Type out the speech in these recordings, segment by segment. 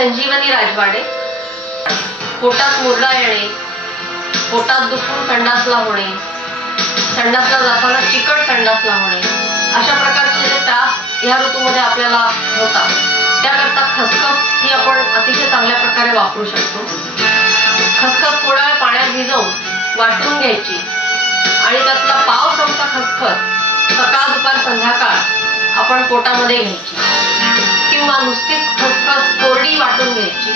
संजीवनी राजवाडे. पोटात मुरडा येणे, पोटात दुखून संडासला होणे, संडासला जाताना चिकट संडासला होणे, अशा प्रकारचे जे त्रास या ऋतूमध्ये आपल्याला होतात त्याकरता खसखस ही आपण अतिशय चांगल्या प्रकारे वापरू शकतो. खसखस थोडा वेळ पाण्यात भिजवून वाटून घ्यायची आणि त्यातला पाव चमचा खसखस सकाळ दुपार संध्याकाळ आपण पोटामध्ये घ्यायची किंवा नुसतीच खसखस कोरडी वाटून घ्यायची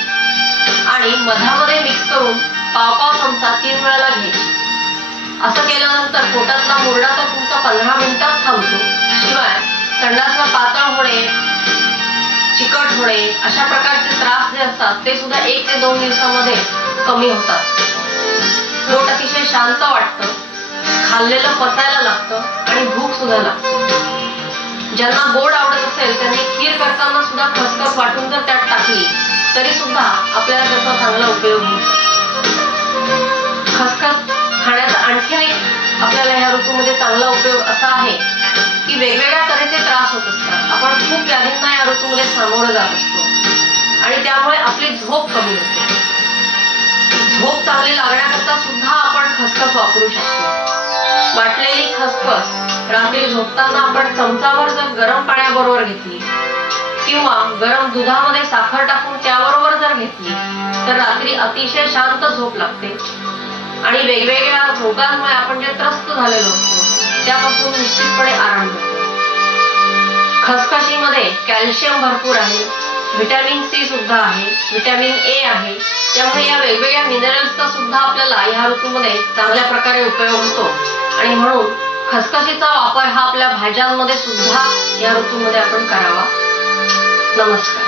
आणि मधामध्ये मिक्स करून पाव चमचा 3 वेळेला घ्यायची. असं केल्यानंतर पोटातला मुरडा तर तुमचा 15 मिनिटात थांबतो. शिवाय संडासला पातळ होणे, चिकट होणे अशा प्रकारचे त्रास जे असतात ते सुद्धा 1 ते 2 दिवसामध्ये कमी होतात. पोट अतिशय शांत वाटतं, खाल्लेलं पचायला लागतं आणि भूक सुद्धा लागते. ज्यांना गोड आवडत असेल त्यांनी खीर करताना सुद्धा खसखस वाटून जर त्यात टाकली तरी सुद्धा आपल्याला त्याचा चांगला उपयोग होऊ शकतो. खसखस खाण्याचा आणखीन एक आपल्याला ह्या ऋतूमध्ये चांगला उपयोग असा आहे की वेगवेगळ्या तऱ्हेचे त्रास होत असतात. आपण खूप व्याधींना या ऋतूमध्ये सामोरं जात असतो आणि त्यामुळे आपली झोप कमी होते. झोप चांगली लागण्याकरता सुद्धा आपण खसखस वापरू शकतो. वाटलेली खसखस रात्री झोपताना आपण चमचाभर जर गरम पाण्याबरोबर घेतली किंवा गरम दुधामध्ये साखर टाकून त्याबरोबर जर घेतली तर रात्री अतिशय शांत झोप लागते आणि वेगवेगळ्या रोगांमुळे आपण जे त्रस्त झालेलो असतो त्यापासून निश्चितपणे आराम मिळतो. खसखशीमध्ये कॅल्शियम भरपूर आहे, व्हिटॅमिन सी सुद्धा आहे, व्हिटॅमिन ए आहे. त्यामुळे या वेगवेगळ्या मिनरल्सचा सुद्धा आपल्याला या ऋतूमध्ये चांगल्या प्रकारे उपयोग होतो आणि म्हणून खसखशीचा वापर हा आपल्या भाज्यांमध्ये सुद्धा या ऋतूमध्ये आपण करावा. नमस्कार.